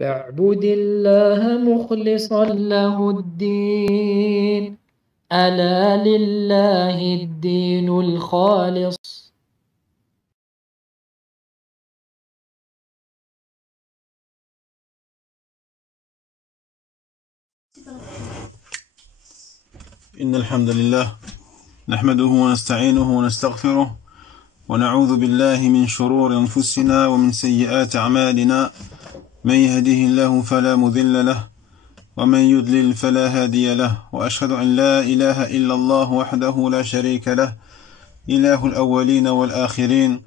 فاعبد الله مخلصا له الدين. ألا لله الدين الخالص. إن الحمد لله نحمده ونستعينه ونستغفره ونعوذ بالله من شرور أنفسنا ومن سيئات أعمالنا. من يهده الله فلا مضل له ومن يضلل فلا هادي له، وأشهد أن لا إله إلا الله وحده لا شريك له، إله الأولين والآخرين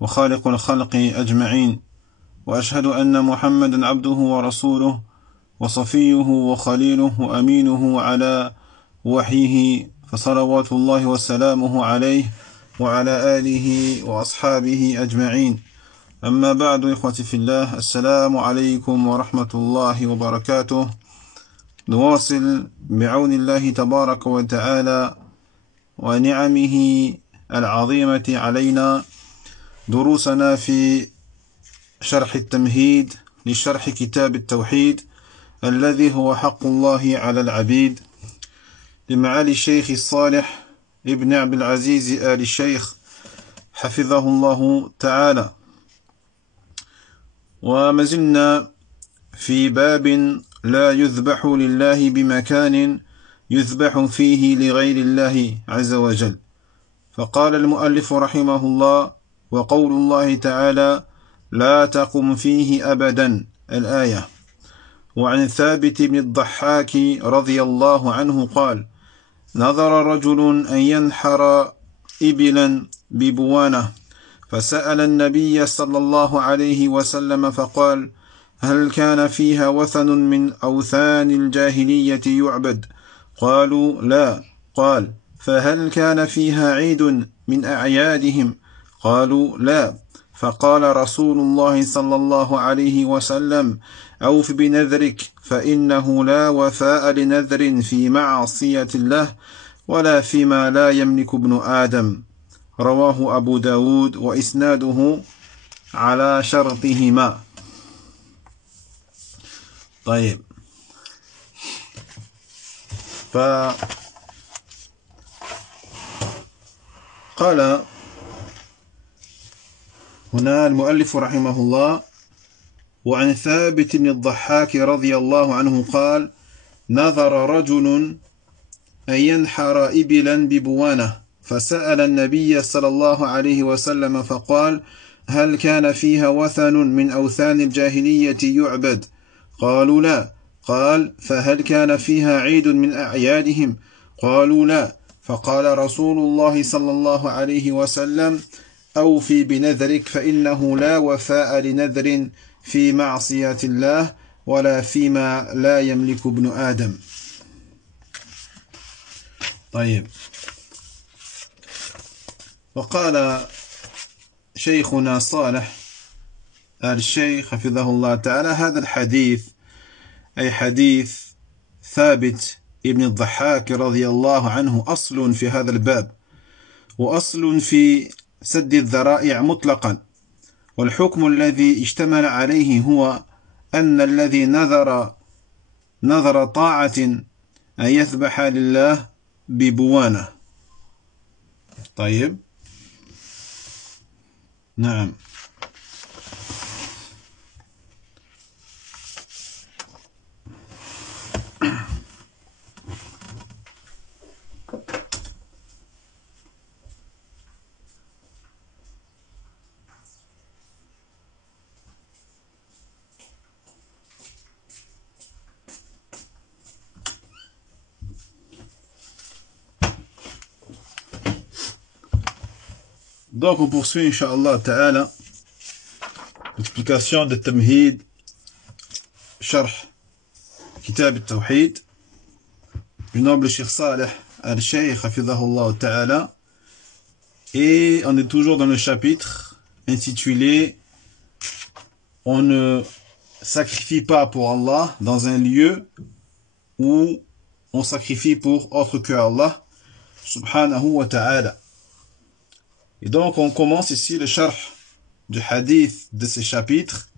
وخالق الخلق أجمعين. وأشهد أن محمدا عبده ورسوله وصفيه وخليله وأمينه على وحيه، فصلوات الله وسلامه عليه وعلى آله وأصحابه أجمعين. أما بعد، إخوتي في الله، السلام عليكم ورحمة الله وبركاته. نواصل بعون الله تبارك وتعالى ونعمه العظيمة علينا دروسنا في شرح التمهيد لشرح كتاب التوحيد الذي هو حق الله على العبيد، لمعالي الشيخ الصالح ابن عبد العزيز آل الشيخ حفظه الله تعالى. ومازلنا في باب لا يذبح لله بمكان يذبح فيه لغير الله عز وجل. فقال المؤلف رحمه الله: وقول الله تعالى: لا تقم فيه أبدا، الآية. وعن ثابت بن الضحاك رضي الله عنه قال: نظر رجل أن ينحر إبلا ببوانة، فسأل النبي صلى الله عليه وسلم فقال: هل كان فيها وثن من أوثان الجاهلية يعبد؟ قالوا: لا. قال: فهل كان فيها عيد من أعيادهم؟ قالوا: لا. فقال رسول الله صلى الله عليه وسلم: أوف بنذرك، فإنه لا وفاء لنذر في معصية الله ولا فيما لا يملك ابن آدم. رواه أبو داود وإسناده على شرطهما. طيب، فقال هنا المؤلف رحمه الله: وعن ثابت بن الضحاك رضي الله عنه قال: نظر رجل أن ينحر إبلا ببوانة، فسأل النبي صلى الله عليه وسلم فقال: هل كان فيها وثن من أوثان الجاهلية يعبد؟ قالوا: لا. قال: فهل كان فيها عيد من أعيادهم؟ قالوا: لا. فقال رسول الله صلى الله عليه وسلم: أوفي بنذرك، فإنه لا وفاء لنذر في معصية الله ولا فيما لا يملك ابن آدم. طيب، وقال شيخنا صالح آل الشيخ حفظه الله تعالى: هذا الحديث أي حديث ثابت ابن الضحاك رضي الله عنه أصل في هذا الباب، وأصل في سد الذرائع مطلقا. والحكم الذي اشتمل عليه هو أن الذي نذر طاعة أن يذبح لله ببوانة. طيب، نعم. Donc on poursuit Inch'Allah Ta'ala l'explication de Tamhid, Sharh Kitab al-Tawhid du noble Cheikh Saleh al-Sheikh Hafidhahullah Ta'ala. Et on est toujours dans le chapitre intitulé On ne sacrifie pas pour Allah dans un lieu où on sacrifie pour autre que Allah subhanahu wa ta'ala. Et donc on commence ici le sharh du hadith de ces chapitres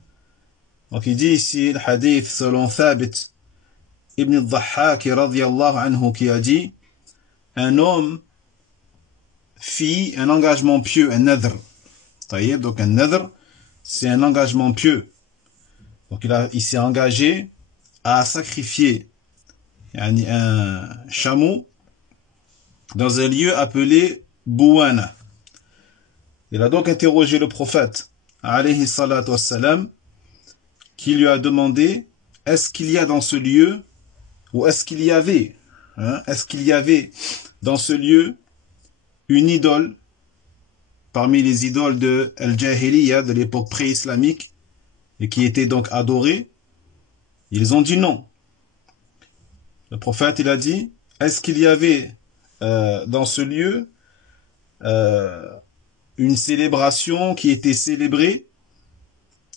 Donc il dit ici le hadith selon Thabit ibn al-Dhahhak radiyallahu anhu qui a dit un homme fit un engagement pieux, un nadr. Donc un nadr, c'est un engagement pieux. Donc il s'est engagé à sacrifier un chameau dans un lieu appelé Bouwana. Il a donc interrogé le prophète alayhi salatu wassalam, qui lui a demandé est-ce qu'il y a dans ce lieu, ou est-ce qu'il y avait dans ce lieu une idole parmi les idoles de Al-Jahiliya, de l'époque pré-islamique, et qui était donc adorée? Ils ont dit non. Le prophète, il a dit, est-ce qu'il y avait dans ce lieu une célébration qui était célébrée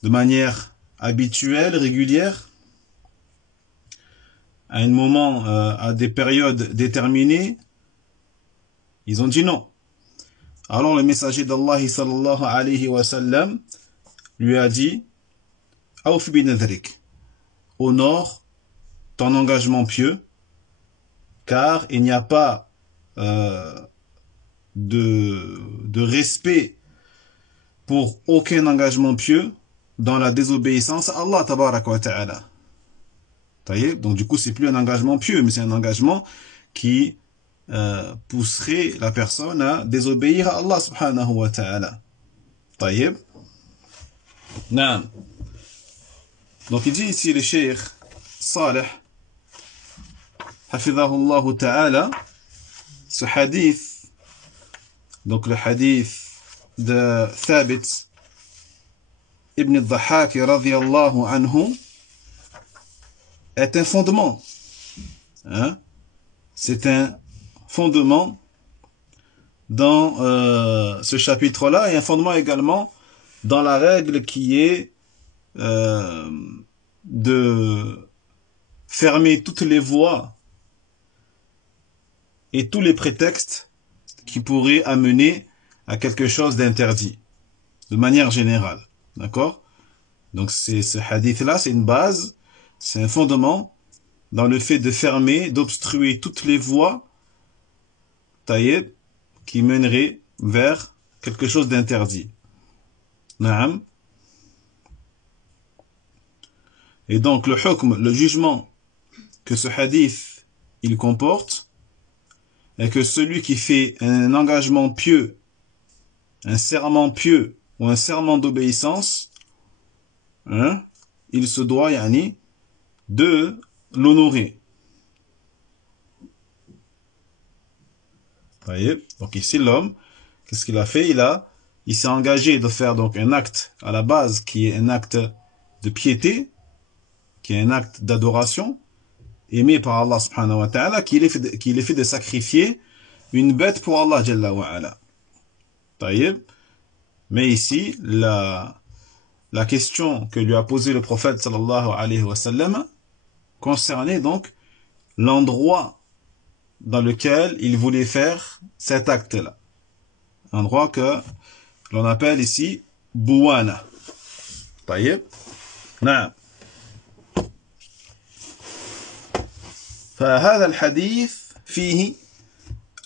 de manière habituelle, régulière, à un moment, à des périodes déterminées? Ils ont dit non. Alors le messager d'Allah sallallahu alayhi wa sallam lui a dit, Awf bi nadhrik, honore ton engagement pieux, car il n'y a pas de respect pour aucun engagement pieux dans la désobéissance à Allah tabaraka wa ta'ala. Donc du coup c'est plus un engagement pieux, mais c'est un engagement qui pousserait la personne à désobéir à Allah subhanahu wa ta'ala. Taïb. Naam. Donc il dit ici le cheikh Salih hafidhahullah ta'ala, ce hadith, donc le hadith de Thabit ibn al-Dhahhak radiyallahu anhu, est un fondement. C'est un fondement dans ce chapitre-là, et un fondement également dans la règle qui est de fermer toutes les voies et tous les prétextes qui pourraient amener à quelque chose d'interdit, de manière générale. D'accord? Donc ce hadith-là, c'est une base, c'est un fondement dans le fait de fermer, d'obstruer toutes les voies taïeb qui mèneraient vers quelque chose d'interdit. Naam. Et donc le hukm, le jugement que ce hadith il comporte, est que celui qui fait un engagement pieux, un serment pieux ou un serment d'obéissance, il se doit de l'honorer. Voyez? Donc ici l'homme, qu'est-ce qu'il a fait? Il s'est engagé de faire donc un acte à la base qui est un acte de piété, qui est un acte d'adoration, aimé par Allah subhanahu wa ta'ala, qu'il est fait de sacrifier une bête pour Allah jalla wa ala. Taïeb. Mais ici, la question que lui a posée le prophète sallallahu alayhi wa sallam concernait donc l'endroit dans lequel il voulait faire cet acte-là. Endroit que l'on appelle ici Bouwana. Taïeb. Naam. فهذا الحديث فيه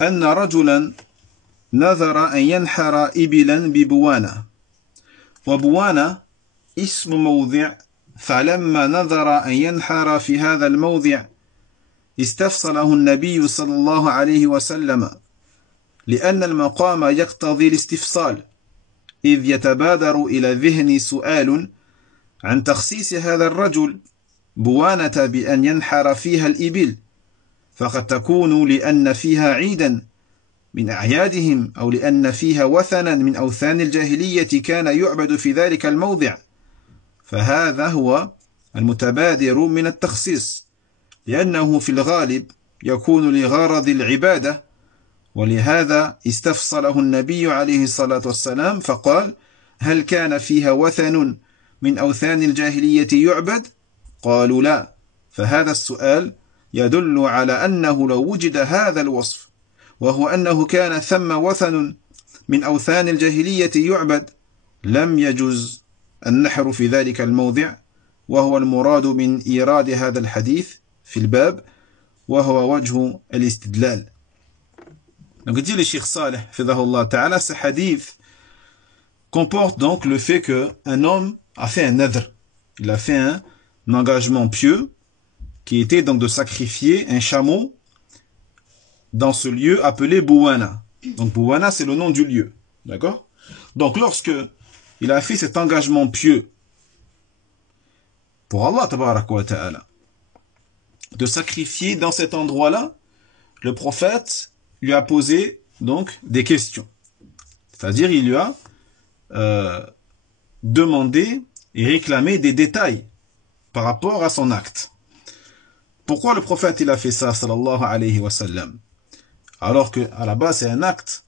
أن رجلا نذر أن ينحر إبلا ببوانة، وبوانة اسم موضع، فلما نذر أن ينحر في هذا الموضع استفصله النبي صلى الله عليه وسلم، لأن المقام يقتضي الاستفصال، إذ يتبادر إلى ذهن سؤال عن تخصيص هذا الرجل بوانة بأن ينحر فيها الإبل، فقد تكون لأن فيها عيدا من أعيادهم، أو لأن فيها وثنا من أوثان الجاهلية كان يعبد في ذلك الموضع، فهذا هو المتبادر من التخصيص، لأنه في الغالب يكون لغرض العبادة، ولهذا استفصله النبي عليه الصلاة والسلام فقال: هل كان فيها وثن من أوثان الجاهلية يعبد؟ قالوا لا، فهذا السؤال يدل على أنه لو وجد هذا الوصف، وهو أنه كان ثم وثن من أوثان الجاهلية يعبد، لم يجوز النحر في ذلك الموضع، وهو المراد من إيراد هذا الحديث في الباب وهو وجه الاستدلال. Donc dit le Cheikh Saleh, Fidahullah Ta'ala, ce hadith comporte donc le fait qu'un homme a fait un nadr. Il a fait un engagement pieux qui était donc de sacrifier un chameau dans ce lieu appelé Bouwana. Donc Bouwana, c'est le nom du lieu. D'accord? Donc lorsque il a fait cet engagement pieux pour Allah Tabaraka wa Ta'ala, de sacrifier dans cet endroit-là, le prophète lui a posé donc des questions. C'est-à-dire il lui a demandé et réclamé des détails par rapport à son acte. Pourquoi le prophète il a fait ça, sallallahu alayhi wa sallam? Alors que à la base c'est un acte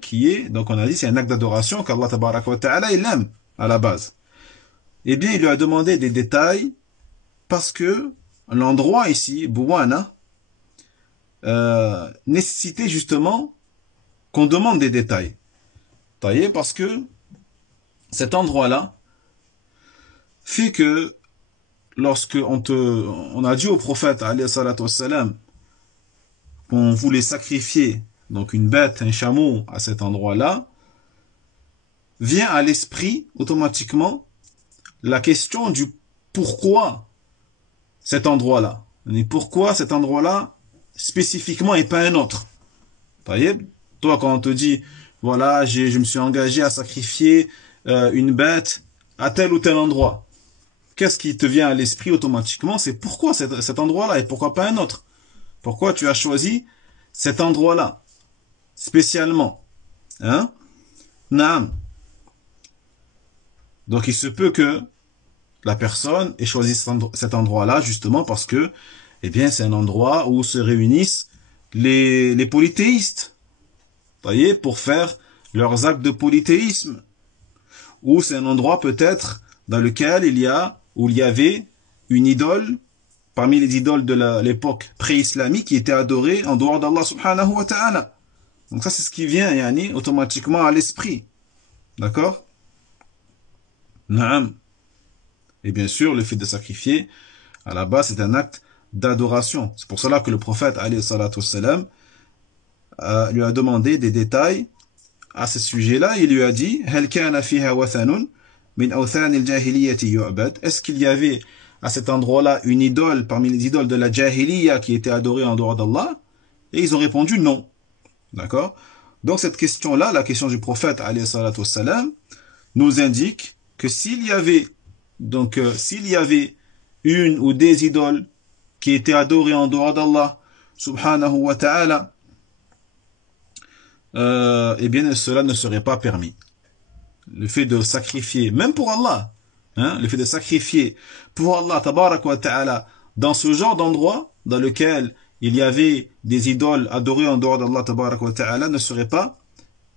qui est, donc on a dit c'est un acte d'adoration qu'Allah tabaraka wa ta'ala il aime à la base. Eh bien il lui a demandé des détails parce que l'endroit ici, Bouwana, nécessitait justement qu'on demande des détails. Parce que cet endroit-là fait que lorsque on a dit au prophète alayhi salatu wassalam qu'on voulait sacrifier donc une bête, un chameau à cet endroit-là, vient à l'esprit automatiquement la question du pourquoi cet endroit-là. Et pourquoi cet endroit-là spécifiquement et pas un autre. Toi quand on te dit voilà, je me suis engagé à sacrifier une bête à tel ou tel endroit, qu'est-ce qui te vient à l'esprit automatiquement? C'est pourquoi cet endroit-là et pourquoi pas un autre? Pourquoi tu as choisi cet endroit-là spécialement? Naam. Donc il se peut que la personne ait choisi cet endroit-là justement parce que eh bien c'est un endroit où se réunissent les polythéistes, pour faire leurs actes de polythéisme. Ou c'est un endroit peut-être dans lequel il y avait une idole, parmi les idoles de l'époque pré-islamique, qui était adorée en dehors d'Allah subhanahu wa ta'ala. Donc ça c'est ce qui vient automatiquement à l'esprit. D'accord? Naam. Et bien sûr, le fait de sacrifier, à la base, c'est un acte d'adoration. C'est pour cela que le prophète, alayhi salatu wassalam, lui a demandé des détails à ce sujet-là. Il lui a dit, هل كان فيها وثن من أوثان الجاهلية يعبد? Est-ce qu'il y avait à cet endroit-là une idole parmi les idoles de la jahiliya qui était adorée en dehors d'Allah? Et ils ont répondu non. D'accord? Donc cette question-là, la question du prophète, alayhi salatu wassalam, nous indique que s'il y avait une ou des idoles qui étaient adorées en dehors d'Allah subhanahu wa ta'ala, eh bien cela ne serait pas permis. Le fait de sacrifier, même pour Allah, le fait de sacrifier pour Allah tabarak wa ta'ala dans ce genre d'endroit dans lequel il y avait des idoles adorées en dehors d'Allah tabarak wa ta'ala ne serait pas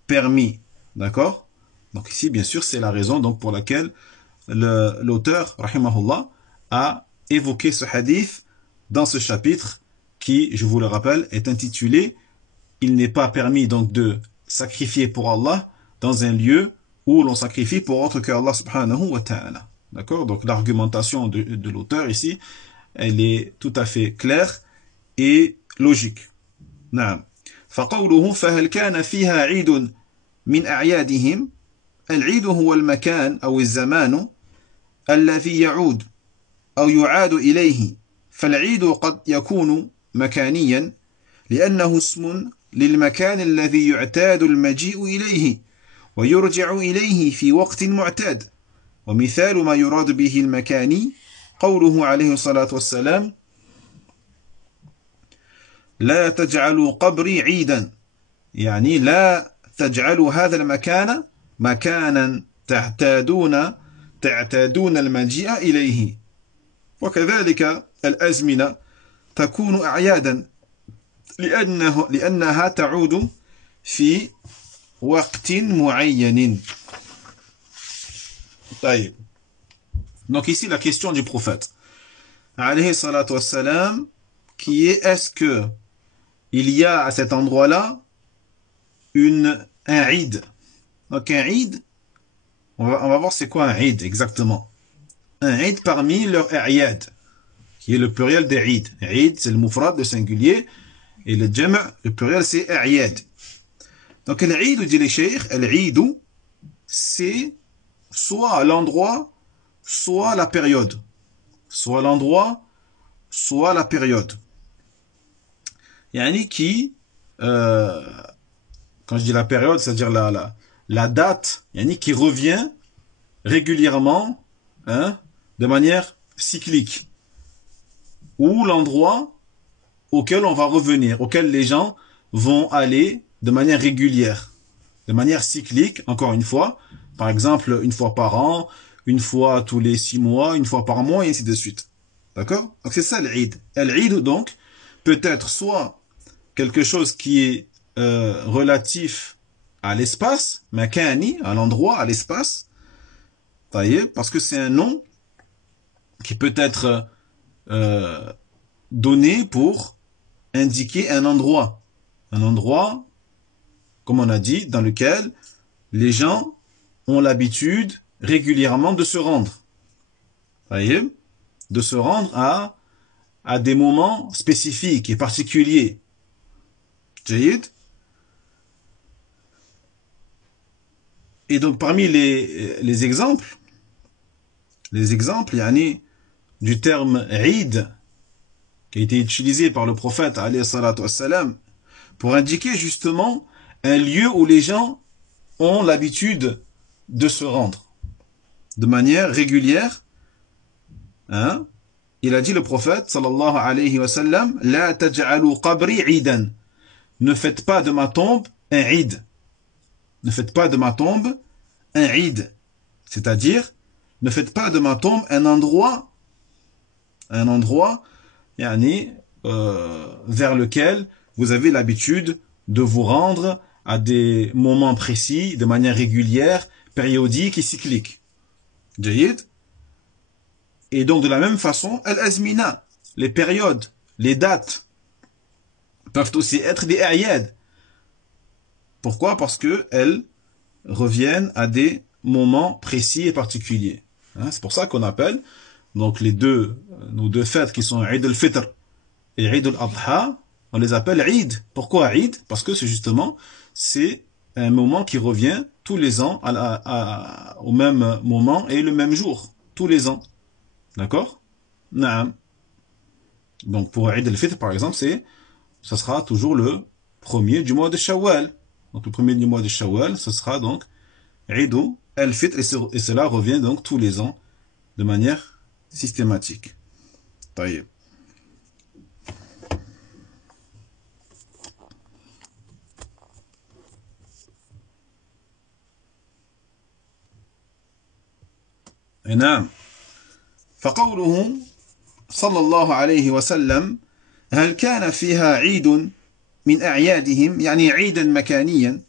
permis. D'accord? Donc ici, bien sûr, c'est la raison donc pour laquelle l'auteur, rahimahullah, a évoqué ce hadith dans ce chapitre qui, je vous le rappelle, est intitulé « Il n'est pas permis donc de sacrifier pour Allah dans un lieu où l'on sacrifie pour autre que Allah subhanahu wa ta'ala ». D'accord? Donc l'argumentation de l'auteur ici, elle est tout à fait claire et logique. نعم. فقوله فهل كان فيها عيد من أعيادهم؟ العيد هو المكان أو الزمان الذي يعود أو يعاد إليه، فالعيد قد يكون مكانيا لأنه اسم للمكان الذي يعتاد المجيء إليه ويرجع إليه في وقت معتاد. ومثال ما يراد به المكاني قوله عليه الصلاة والسلام لا تجعلوا قبري عيدا، يعني لا تجعلوا هذا المكان مكانا تعتادون المجيء إليه. وكذلك الأزمنة تكون أعيادا لأنها تعود في وقت معين. طيب. Donc ici la question du prophète alayhi salatu wassalam, qui est est-ce que il y a à cet endroit-là un Eid. Donc un Eid, on va voir c'est quoi un Eid exactement. un Eid parmi leurs A'yad, qui est le pluriel des Eid. Eid, c'est le mufrad, le singulier, et le jam', le pluriel, c'est A'yad. Donc, l'Eid, dit les cheikhs, l'Eid, c'est soit l'endroit, soit la période. Soit l'endroit, soit la période. Yani qui, quand je dis la période, c'est-à-dire la date, yani qui revient régulièrement, hein, de manière cyclique. Ou l'endroit auquel on va revenir, auquel les gens vont aller de manière régulière, de manière cyclique, encore une fois, par exemple, une fois par an, une fois tous les 6 mois, une fois par mois, et ainsi de suite. D'accord? Donc c'est ça l'Eid. L'Eid, donc, peut être soit quelque chose qui est relatif à l'espace, makani, à l'endroit, à l'espace, parce que c'est un nom qui peut être donné pour indiquer un endroit, comme on a dit, dans lequel les gens ont l'habitude régulièrement de se rendre. De se rendre à des moments spécifiques et particuliers. Et donc parmi les exemples yani, du terme Eid qui a été utilisé par le prophète alayhi salatu wassalam, pour indiquer justement un lieu où les gens ont l'habitude de se rendre de manière régulière. Hein? Il a dit, le prophète sallallahu alayhi wa sallam, la taj'alu qabri idan, ne faites pas de ma tombe un Eid, ne faites pas de ma tombe un Eid, c'est-à-dire ne faites pas de ma tombe un endroit yani, vers lequel vous avez l'habitude de vous rendre à des moments précis, de manière régulière, périodique et cyclique. Jayid. Et donc de la même façon, al-azmina, les périodes, les dates, peuvent aussi être des a'yad. Pourquoi? Parce que elles reviennent à des moments précis et particuliers. Hein, c'est pour ça qu'on appelle donc nos deux fêtes qui sont Eid al-Fitr et Eid al-Adha, on les appelle Eid. Pourquoi Eid? Parce que c'est un moment qui revient tous les ans au même moment et le même jour, tous les ans. D'accord? Naam. Donc pour Eid al-Fitr par exemple, ça sera toujours le premier du mois de Shawwal. Donc le premier du mois de Shawwal, ce sera donc Eid al-Fitr et cela revient donc tous les ans de manière systématique. Taïeb. نعم. فقوله صلى الله عليه وسلم هل كان فيها عيد من أعيادهم يعني عيدا مكانيا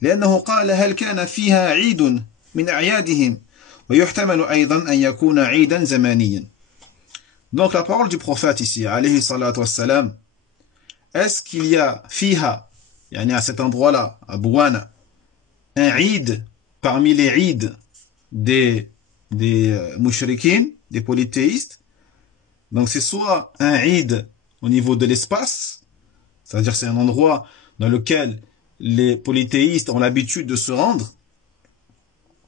لأنه قال هل كان فيها عيد من أعيادهم ويحتمل أيضا أن يكون عيدا زمانيا. Donc la parole du prophète ici alayhi salatu wassalam, est-ce qu'il y a fiha yani à cet endroit-là à Bouwana un Eid parmi les Eid des mouchriquins, des polythéistes? Donc c'est soit un Eid au niveau de l'espace, c'est-à-dire c'est un endroit dans lequel les polythéistes ont l'habitude de se rendre,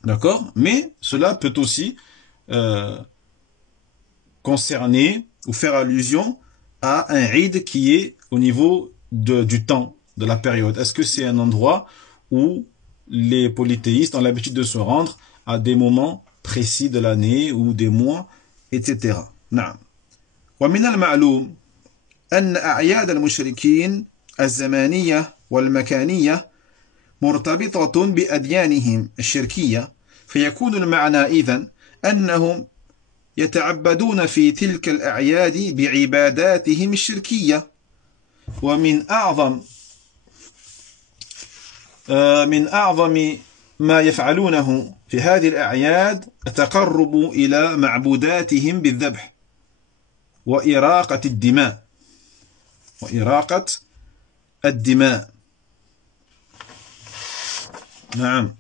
d'accord? Mais cela peut aussi concerner ou faire allusion à un Eid qui est au niveau du temps, de la période. Est-ce que c'est un endroit où les polythéistes ont l'habitude de se rendre à des moments précis de l'année ou des mois, etc. نعم. ومن المعلوم أن أعياد المشركين الزمانية والمكانية مرتبطة بأديانهم الشركية، فيكون المعنى إذن أنهم يتعبدون في تلك الأعياد بعباداتهم الشركية. ومن أعظم ما يفعلونه في هذه الأعياد التقرب إلى معبوداتهم بالذبح وإراقة الدماء. نعم.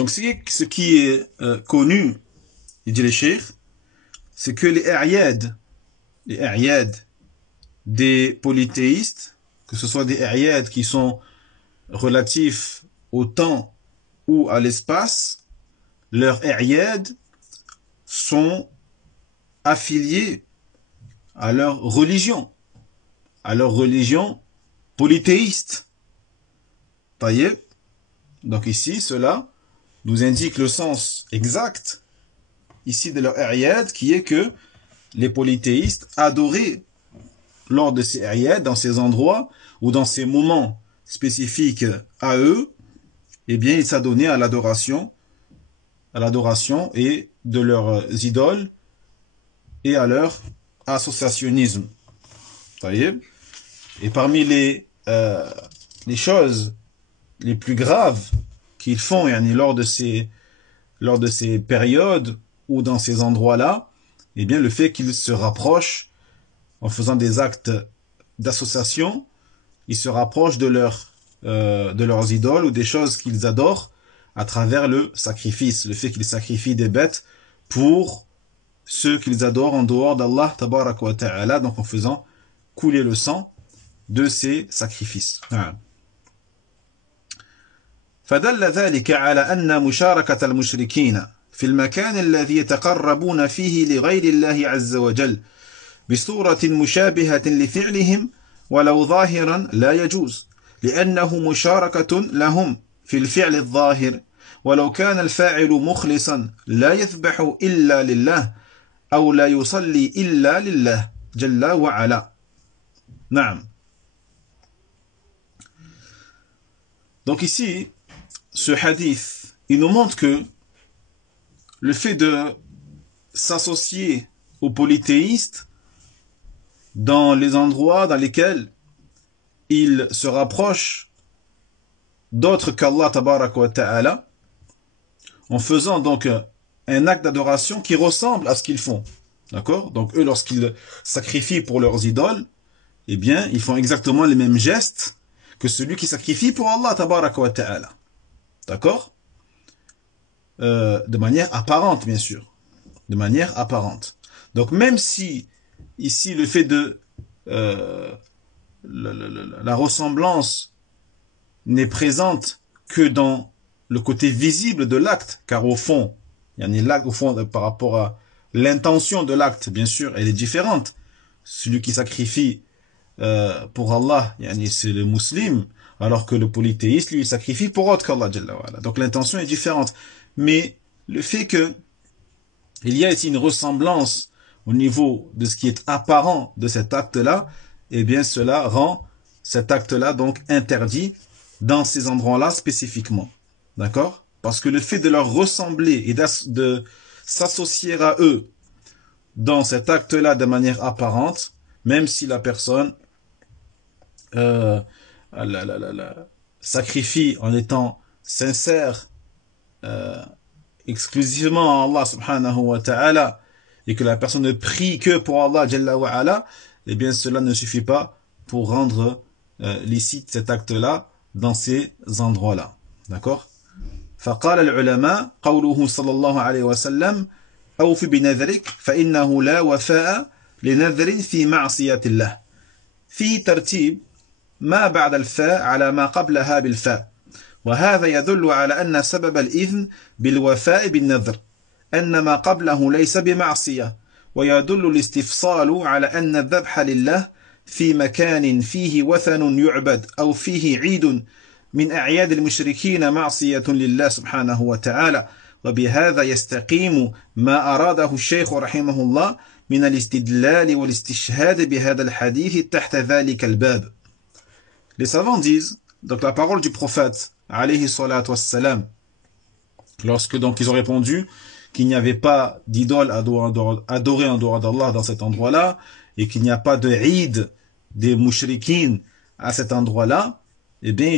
Donc ce qui est connu, il dit les cheikh, c'est que les a'yad des polythéistes, que ce soit des a'yad qui sont relatifs au temps ou à l'espace, leurs a'yad sont affiliés à leur religion polythéiste. Taïeb. Donc ici, cela nous indique le sens exact ici de leur a'yad, qui est que les polythéistes adoraient lors de ces a'yad, dans ces endroits ou dans ces moments spécifiques à eux, eh bien ils s'adonnaient à l'adoration et de leurs idoles et à leur associationnisme. Taïeb. Et parmi les choses les plus graves qu'ils font lors de ces périodes ou dans ces endroits-là, eh bien le fait qu'ils se rapprochent en faisant des actes d'association, ils se rapprochent de leurs idoles ou des choses qu'ils adorent à travers le sacrifice, le fait qu'ils sacrifient des bêtes pour ceux qu'ils adorent en dehors d'Allah tabaraka wa ta'ala, donc en faisant couler le sang de ces sacrifices. فدل ذلك على أن مشاركة المشركين في المكان الذي يتقربون فيه لغير الله عز وجل بصورة مشابهة لفعلهم ولو ظاهرا لا يجوز، لأنه مشاركة لهم في الفعل الظاهر، ولو كان الفاعل مخلصا لا يذبح إلا لله أو لا يصلي إلا لله جل وعلا. نعم. Donc ici, ce hadith, il nous montre que le fait de s'associer aux polythéistes dans les endroits dans lesquels ils se rapprochent d'autres qu'Allah tabaraka wa ta'ala, en faisant donc un acte d'adoration qui ressemble à ce qu'ils font. D'accord? Donc eux, lorsqu'ils sacrifient pour leurs idoles, eh bien, ils font exactement les mêmes gestes que celui qui sacrifie pour Allah tabaraka wa ta'ala. D'accord? De manière apparente, bien sûr. De manière apparente. Donc même si, ici, le fait de la ressemblance n'est présente que dans le côté visible de l'acte, car au fond, l'acte au fond par rapport à l'intention de l'acte, bien sûr, elle est différente. Celui qui sacrifie pour Allah, c'est le musulman, alors que le polythéiste, lui, sacrifie pour autre qu'Allah. Donc l'intention est différente. Mais le fait que il y a ici une ressemblance au niveau de ce qui est apparent de cet acte-là, eh bien cela rend cet acte-là donc interdit dans ces endroits-là spécifiquement. D'accord? Parce que le fait de leur ressembler et de s'associer à eux dans cet acte-là de manière apparente, même si la personne sacrifie en étant sincère exclusivement à Allah subhanahu wa ta'ala, et que la personne ne prie que pour Allah jalla wa ala, eh bien cela ne suffit pas pour rendre licite cet acte-là dans ces endroits-là. D'accord? فقال العلماء قوله صلى الله عليه وسلم أوف بنذرك فإنه لا وفاء لنذر في معصية الله في ترتيب ما بعد الفاء على ما قبلها بالفاء، وهذا يدل على أن سبب الإذن بالوفاء بالنذر أن ما قبله ليس بمعصية، ويدل الاستفصال على أن الذبح لله في مكان فيه وثن يعبد أو فيه عيد من أعياد المشركين معصية لله سبحانه وتعالى، وبهذا يستقيم ما أراده الشيخ رحمه الله من الاستدلال والاستشهاد بهذا الحديث تحت ذلك الباب. Les savants disent, donc la parole du prophète, alayhi salatu wassalam, lorsque donc ils ont répondu qu'il n'y avait pas d'idole adorée en dehors d'Allah dans cet endroit-là, et qu'il n'y a pas de Eid des mouchriquines à cet endroit-là, eh bien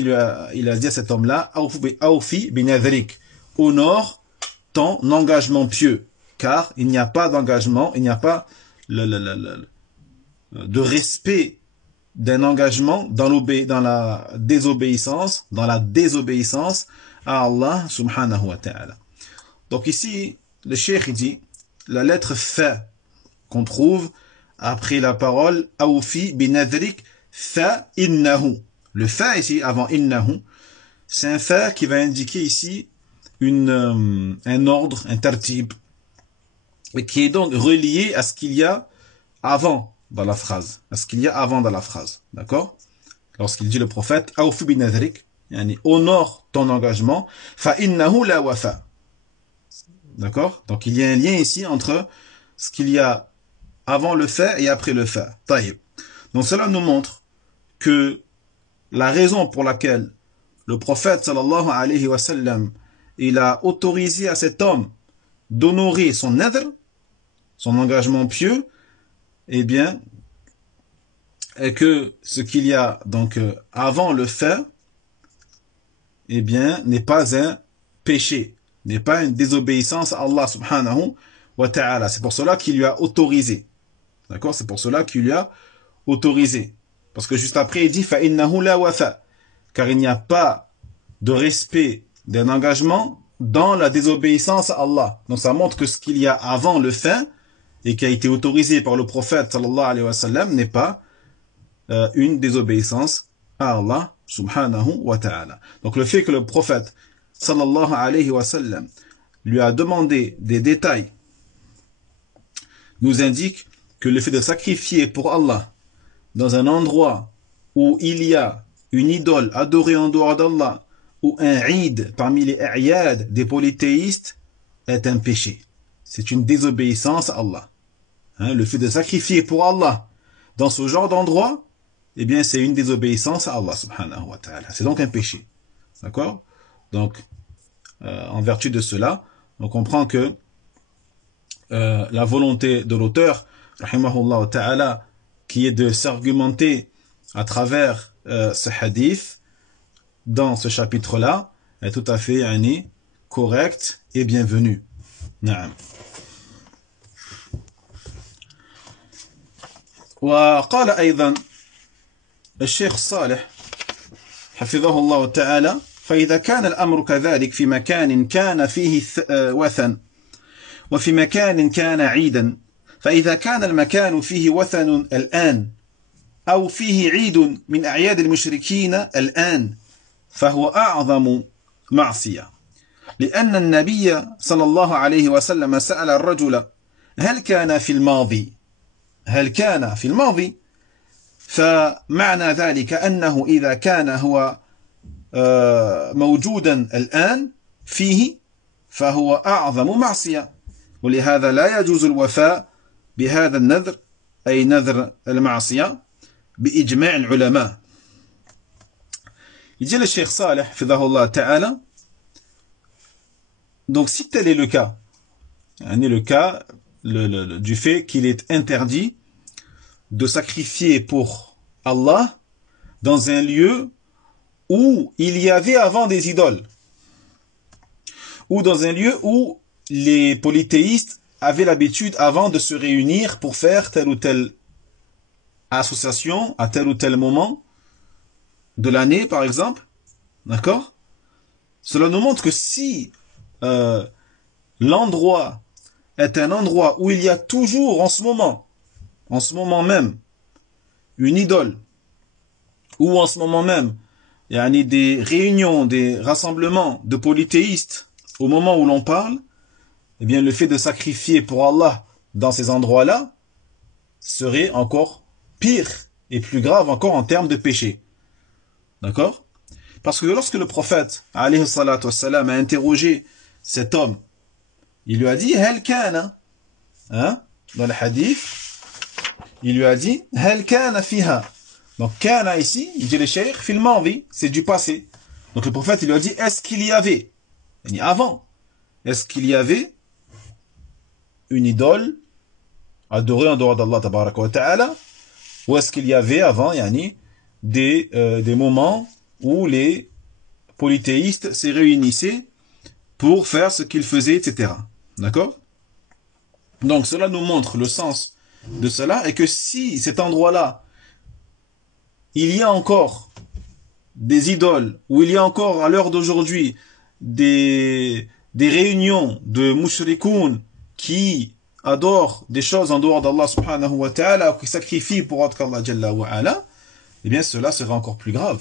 il a dit à cet homme-là, Awfi bin Adrik, honore ton engagement pieux, car il n'y a pas d'engagement, il n'y a pas de respect d'un engagement dans la désobéissance à Allah subhanahu wa ta'ala. Donc ici, le cheikh dit la lettre fa qu'on trouve après la parole awfi binadrik fa innahu. Le fa ici avant innahu, c'est un fa qui va indiquer ici un ordre, un tartib, et qui est donc relié à ce qu'il y a avant dans la phrase, à ce qu'il y a avant dans la phrase, d'accord? Lorsqu'il dit le prophète awfi binadrik, yani honore ton engagement, fa innahu la wafa. D'accord? Donc il y a un lien ici entre ce qu'il y a avant le fait et après le fait. Taïb. Donc cela nous montre que la raison pour laquelle le prophète sallallahu alayhi wa sallam, il a autorisé à cet homme d'honorer son nadr, son engagement pieux, eh bien, est que ce qu'il y a donc avant le fait, eh bien, n'est pas un péché, n'est pas une désobéissance à Allah subhanahu wa ta'ala. C'est pour cela qu'il lui a autorisé. D'accord? C'est pour cela qu'il lui a autorisé. Parce que juste après, il dit فَإِنَّهُ لَا وَفَى, car il n'y a pas de respect d'un engagement dans la désobéissance à Allah. Donc ça montre que ce qu'il y a avant le fait et qui a été autorisé par le prophète sallallahu alayhi wa sallam n'est pas une désobéissance à Allah subhanahu wa ta'ala. Donc le fait que le prophète sallallahu alayhi wa sallam lui a demandé des détails nous indique que le fait de sacrifier pour Allah dans un endroit où il y a une idole adorée en dehors d'Allah ou un Eid parmi les A'yad des polythéistes est un péché. C'est une désobéissance à Allah. Le fait de sacrifier pour Allah dans ce genre d'endroit, eh bien c'est une désobéissance à Allah subhanahu wa ta'ala. C'est donc un péché. D'accord? Donc, en vertu de cela, on comprend que la volonté de l'auteur, rahimahullah ta'ala, qui est de s'argumenter à travers ce hadith dans ce chapitre-là, est tout à fait correct et bienvenu. Naam. وقال أيضا الشيخ صالح حفظه الله تعالى فإذا كان الأمر كذلك في مكان كان فيه وثن وفي مكان كان عيدا فإذا كان المكان فيه وثن الآن أو فيه عيد من أعياد المشركين الآن فهو أعظم معصية لأن النبي صلى الله عليه وسلم سأل الرجل هل كان في الماضي فمعنى ذلك أنه إذا كان هو موجودا الآن فيه فهو أعظم معصية ولهذا لا يجوز الوفاء بهذا النذر أي نذر المعصية بإجماع العلماء. Il dit le Cheikh Saleh fidahullah ta'ala, donc si tel est le cas, du fait qu'il est interdit de sacrifier pour Allah dans un lieu où il y avait avant des idoles, ou dans un lieu où les polythéistes avaient l'habitude avant de se réunir pour faire telle ou telle association à tel ou tel moment de l'année, par exemple. D'accord? Cela nous montre que si l'endroit est un endroit où il y a toujours en ce moment même, une idole, ou en ce moment même, il y a des réunions, des rassemblements de polythéistes au moment où l'on parle, eh bien le fait de sacrifier pour Allah dans ces endroits-là serait encore pire et plus grave encore en termes de péché. D'accord? Parce que lorsque le prophète alayhi salatu wassalam a interrogé cet homme, il lui a dit hal kana, dans le hadith, il lui a dit hal kana fiha. Donc kana ici, il dit le cheikh fil madi, c'est du passé. Donc le prophète il lui a dit est-ce qu'il y avait avant, est-ce qu'il y avait une idole adorée en dehors d'Allah tabaraka wa ta'ala, ou est-ce qu'il y avait avant des moments où les polythéistes se réunissaient pour faire ce qu'ils faisaient, etc. D'accord? Donc cela nous montre le sens de cela, et que si cet endroit-là, il y a encore des idoles, ou il y a encore à l'heure d'aujourd'hui des réunions de mushrikoun qui adorent des choses en dehors d'Allah subhanahu wa ta'ala, ou qui sacrifient pour autre qu'Allah jalla wa ala, eh bien cela serait encore plus grave.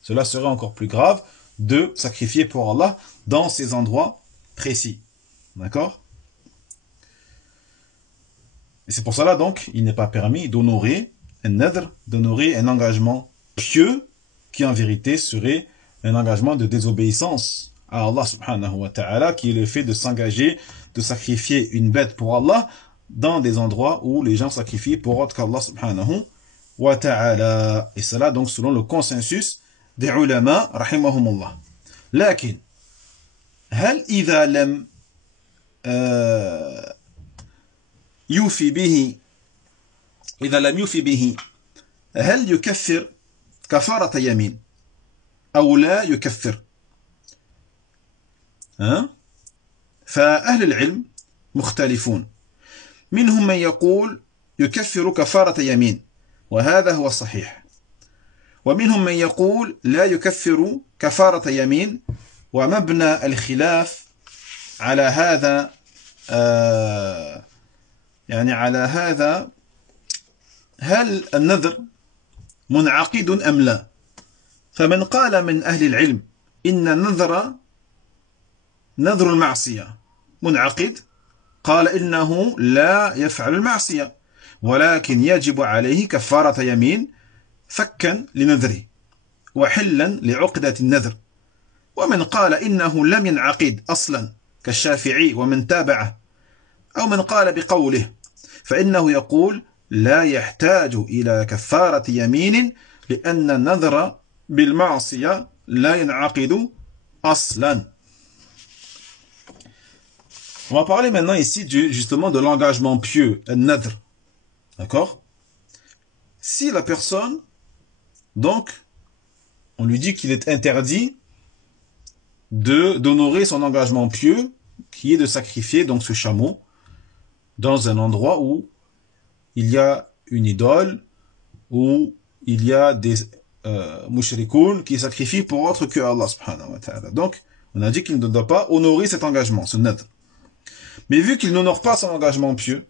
Cela serait encore plus grave de sacrifier pour Allah dans ces endroits précis. D'accord? Et c'est pour cela donc, il n'est pas permis d'honorer un nadr, d'honorer un engagement pieux, qui en vérité serait un engagement de désobéissance à Allah subhanahu wa ta'ala, qui est le fait de s'engager, de sacrifier une bête pour Allah dans des endroits où les gens sacrifient pour autre qu'Allah subhanahu wa ta'ala. Et cela donc selon le consensus des ulama rahimahumullah. Lakin, هل إذا لم يوفي به إذا لم يوفي به هل يكفر كفارة يمين أو لا يكفر؟ فأهل العلم مختلفون، منهم من يقول يكفر كفارة يمين وهذا هو الصحيح، ومنهم من يقول لا يكفر كفارة يمين، ومبنى الخلاف على هذا يعني على هذا هل النذر منعقد أم لا؟ فمن قال من أهل العلم إن نذر المعصية منعقد، قال إنه لا يفعل المعصية ولكن يجب عليه كفارة يمين فكا لنذره وحلا لعقدة النذر. ومن قال إنه لم ينعقد أصلا كالشافعي ومن تابعه، أو من قال بقوله فإنه يقول لا يحتاج إلى كفارة يمين لأن النذر بالمعصية لا ينعقد أصلا. On va parler maintenant ici justement de l'engagement pieux, un-nadr. D'accord? Si la personne, donc, on lui dit qu'il est interdit d'honorer son engagement pieux, qui est de sacrifier donc ce chameau dans un endroit où il y a une idole, où il y a des mushrikoun qui sacrifient pour autre que Allah subhanahu wa ta'ala. Donc, on a dit qu'il ne doit pas honorer cet engagement, ce nadr. Mais vu qu'il n'honore pas son engagement pieux,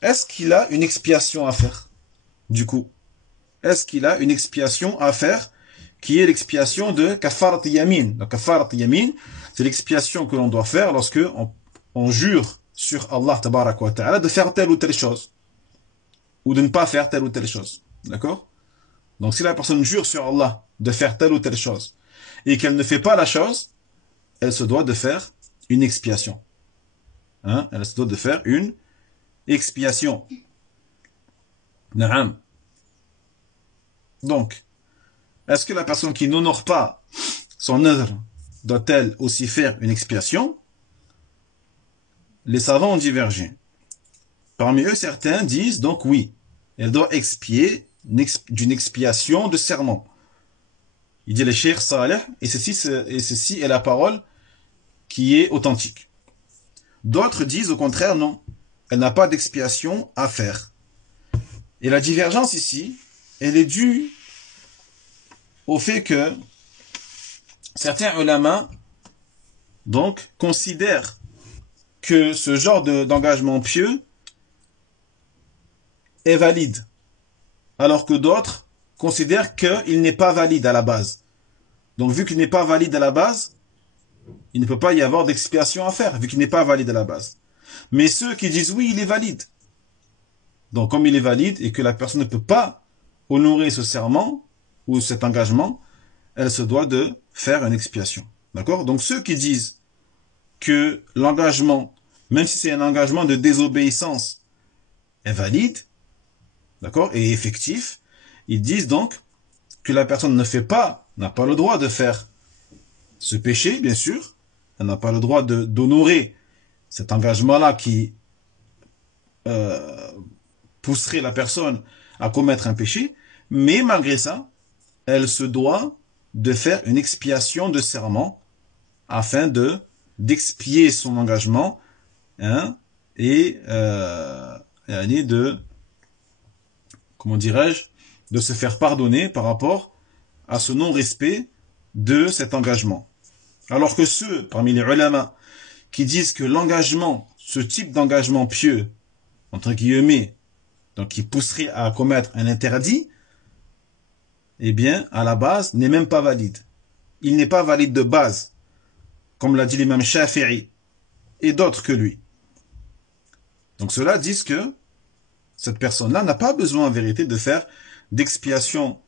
est-ce qu'il a une expiation à faire? Du coup, est-ce qu'il a une expiation à faire qui est l'expiation de kafarat yamin? La kafarat yamin, c'est l'expiation que l'on doit faire lorsque on jure sur Allah tabarak wa ta'ala de faire telle ou telle chose, ou de ne pas faire telle ou telle chose. D'accord? Donc si la personne jure sur Allah de faire telle ou telle chose, et qu'elle ne fait pas la chose, elle se doit de faire une expiation. Elle se doit de faire une expiation. Na'am. Donc, est-ce que la personne qui n'honore pas son œuvre doit-elle aussi faire une expiation? Les savants ont divergé. Parmi eux, certains disent donc oui, elle doit expier d'une expiation de serment. Il dit le Cheikh Saleh, et ceci est la parole qui est authentique. D'autres disent au contraire non, elle n'a pas d'expiation à faire. Et la divergence ici, elle est due au fait que certains ulama donc considèrent que ce genre d'engagement pieux est valide, alors que d'autres considèrent qu'il n'est pas valide à la base. Donc vu qu'il n'est pas valide à la base, il ne peut pas y avoir d'expiation à faire, vu qu'il n'est pas valide à la base. Mais ceux qui disent oui, il est valide. Donc comme il est valide et que la personne ne peut pas honorer ce serment ou cet engagement, elle se doit de faire une expiation. D'accord? Donc ceux qui disent que l'engagement, même si c'est un engagement de désobéissance, est valide, d'accord, et effectif, ils disent donc que la personne n'a pas le droit de faire ce péché, bien sûr, elle n'a pas le droit d'honorer cet engagement-là qui pousserait la personne à commettre un péché, mais malgré ça, elle se doit de faire une expiation de serment afin d'expier son engagement et comment dirais-je, de se faire pardonner par rapport à ce non-respect de cet engagement. Alors que ceux, parmi les ulama, qui disent que l'engagement, ce type d'engagement pieux, entre guillemets, donc qui pousserait à commettre un interdit, eh bien, à la base, n'est même pas valide. Il n'est pas valide de base, comme l'a dit l'imam Shafi'i et d'autres que lui. Donc ceux-là disent que cette personne-là n'a pas besoin en vérité de faire d'expiation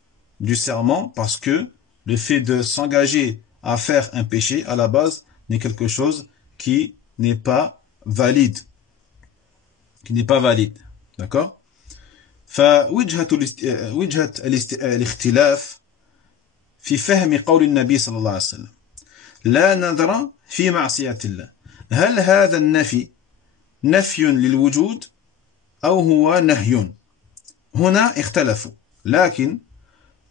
du serment parce que le fait de s'engager à faire un péché, à la base, n'est quelque chose qui n'est pas valide. Qui n'est pas valide. D'accord ? فوجهة الاختلاف في فهم قول النبي صلى الله عليه وسلم لا نذر في معصية الله هل هذا النفي نفي للوجود أو هو نهي هنا اختلفوا لكن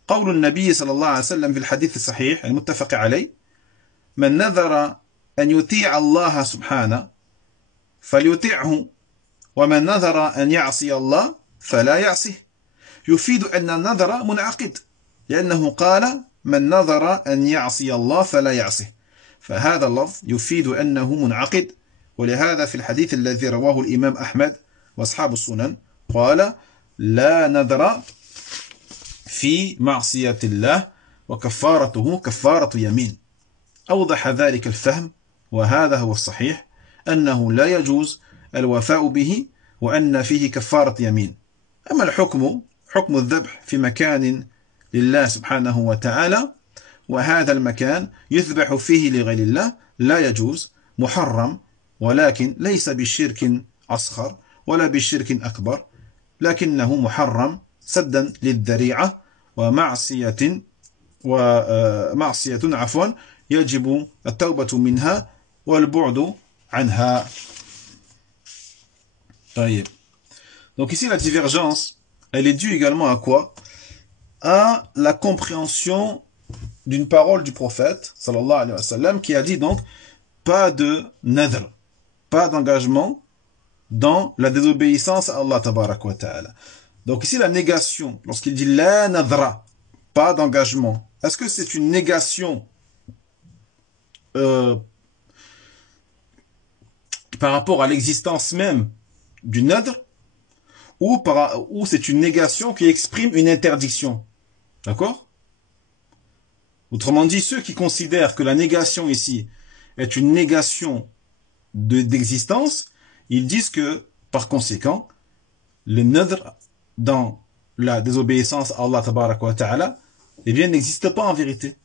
قول النبي صلى الله عليه وسلم في الحديث الصحيح المتفق عليه من نذر أن يطيع الله سبحانه فليطيعه ومن نذر أن يعصي الله فلا يعصيه يفيد أن النذر منعقد لأنه قال من نذر أن يعصي الله فلا يعصيه فهذا اللفظ يفيد أنه منعقد ولهذا في الحديث الذي رواه الإمام أحمد وأصحاب السنن قال لا نذر في معصية الله وكفارته كفارة يمين أوضح ذلك الفهم وهذا هو الصحيح أنه لا يجوز الوفاء به وأن فيه كفارة يمين أما الحكم حكم الذبح في مكان لله سبحانه وتعالى وهذا المكان يذبح فيه لغير الله لا يجوز محرم ولكن ليس بالشرك أصغر ولا بالشرك أكبر لكنه محرم سدا للذريعة ومعصية عفوا يجب التوبة منها والبعد عنها. طيب. Donc ici la divergence, elle est due également à quoi? À la compréhension d'une parole du prophète sallallahu alayhi wa sallam qui a dit donc pas de nadr, pas d'engagement dans la désobéissance à Allah tabarak wa ta'ala. Donc ici la négation, lorsqu'il dit la nadra, pas d'engagement, est-ce que c'est une négation par rapport à l'existence même du nadr ou c'est une négation qui exprime une interdiction? D'accord? Autrement dit, ceux qui considèrent que la négation ici est une négation d'existence, ils disent que, par conséquent, le nadr dans la désobéissance à Allah tabaraka wa ta'ala, eh bien, n'existe pas en vérité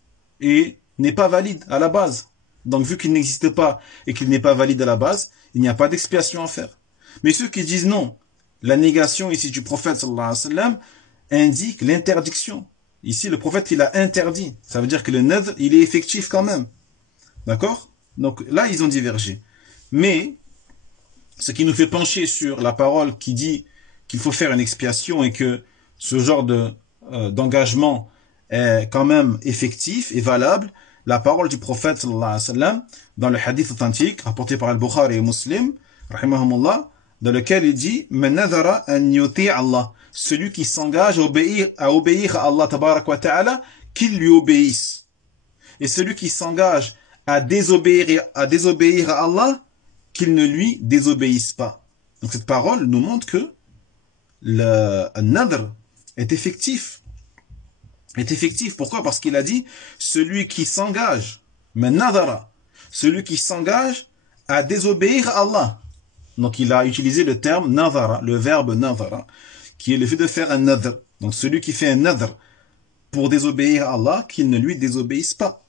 et n'est pas valide à la base. Donc, vu qu'il n'existe pas et qu'il n'est pas valide à la base, il n'y a pas d'expiation à faire. Mais ceux qui disent non, la négation ici du prophète sallallahu alayhi wa sallam indique l'interdiction. Ici, le prophète, il a interdit. Ça veut dire que le nadr, il est effectif quand même. D'accord? Donc là, ils ont divergé. Mais, ce qui nous fait pencher sur la parole qui dit qu'il faut faire une expiation et que ce genre d'engagement est quand même effectif et valable, la parole du prophète sallallahu alayhi wa sallam, dans le hadith authentique, rapporté par Al-Bukhari et Muslim, rahimahumullah, dans lequel il dit « Man nadhara an yuti' Allah » celui qui s'engage à obéir à Allah tabarak wa ta'ala, qu'il lui obéisse. Et celui qui s'engage à désobéir à Allah, qu'il ne lui désobéisse pas. Donc cette parole nous montre que le nadr est effectif. Est effectif. Pourquoi? Parce qu'il a dit celui qui s'engage, man nadhara, celui qui s'engage à désobéir à Allah. Donc il a utilisé le terme nadhara, le verbe nadhara, qui est le fait de faire un nadr. Donc celui qui fait un nadr pour désobéir à Allah, qu'il ne lui désobéisse pas.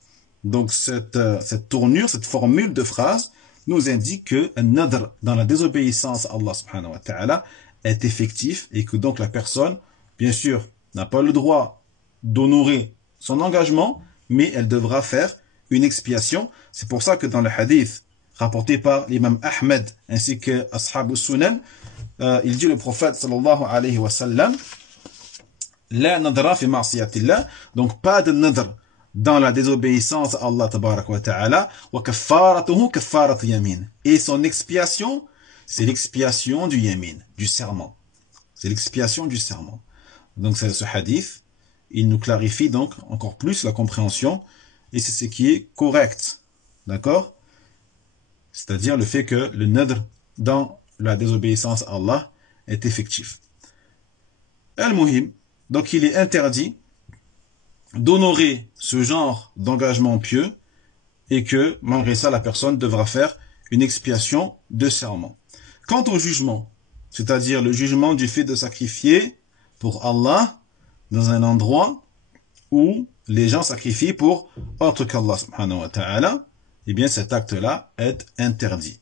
Donc cette tournure, cette formule de phrase nous indique que un nadr dans la désobéissance à Allah subhanahu wa ta'ala est effectif et que donc la personne, bien sûr, n'a pas le droit d'honorer son engagement, mais elle devra faire une expiation. C'est pour ça que dans le hadith rapporté par l'imam Ahmed ainsi que Ashab al-Sunan, il dit le prophète sallallahu alayhi wa sallam la nadra fi ma'siyatillah, donc pas de nadr dans la désobéissance à Allah tabarak wa ta'ala, wa kaffaratuhu kaffarat yamin, et son expiation c'est l'expiation du yamin, du serment. C'est l'expiation du serment. Donc ce hadith, il nous clarifie donc encore plus la compréhension et c'est ce qui est correct. D'accord? C'est-à-dire le fait que le nadr dans la désobéissance à Allah est effectif. Al-Muhim, donc il est interdit d'honorer ce genre d'engagement pieux et que malgré ça la personne devra faire une expiation de serment. Quant au jugement, c'est-à-dire le jugement du fait de sacrifier pour Allah dans un endroit où les gens sacrifient pour autre qu'Allah subhanahu wa ta'ala, eh bien cet acte-là est interdit.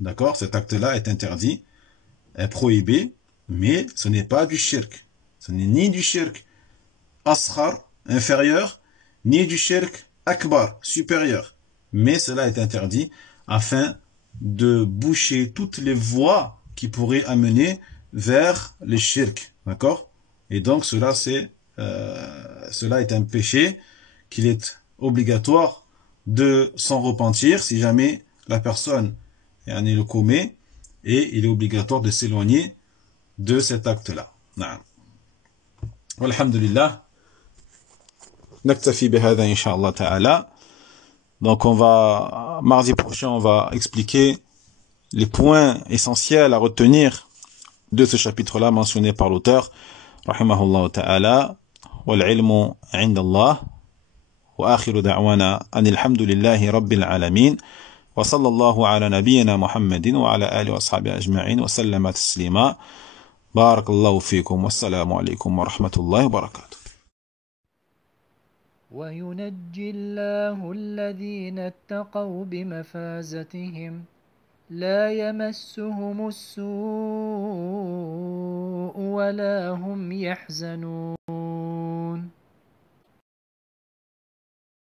D'accord? Cet acte-là est interdit, est prohibé, mais ce n'est pas du shirk. Ce n'est ni du shirk asghar, inférieur, ni du shirk akbar, supérieur. Mais cela est interdit afin de boucher toutes les voies qui pourraient amener vers le shirk. D'accord? Et donc cela est un péché qu'il est obligatoire de s'en repentir si jamais la personne le commet, et il est obligatoire de s'éloigner de cet acte-là. Walhamdulillah. Naktafi bihada inshallah ta'ala. Donc mardi prochain, on va expliquer les points essentiels à retenir de ce chapitre-là mentionné par l'auteur, rahimahullah ta'ala. Wal ilmu indallah. Wa akhiru da'wana anil hamdulillahi rabbil alamin. Wa sallallahu ala nabiyyina Muhammadin wa ala alihi wa sahbihi ajma'in wa sallama taslima. Barakallahu fikum. Wassalamu alaykum wa rahmatullahi wa barakatuh. وينجي الله الذين اتقوا بمفازتهم لا يمسهم السوء ولا هم يحزنون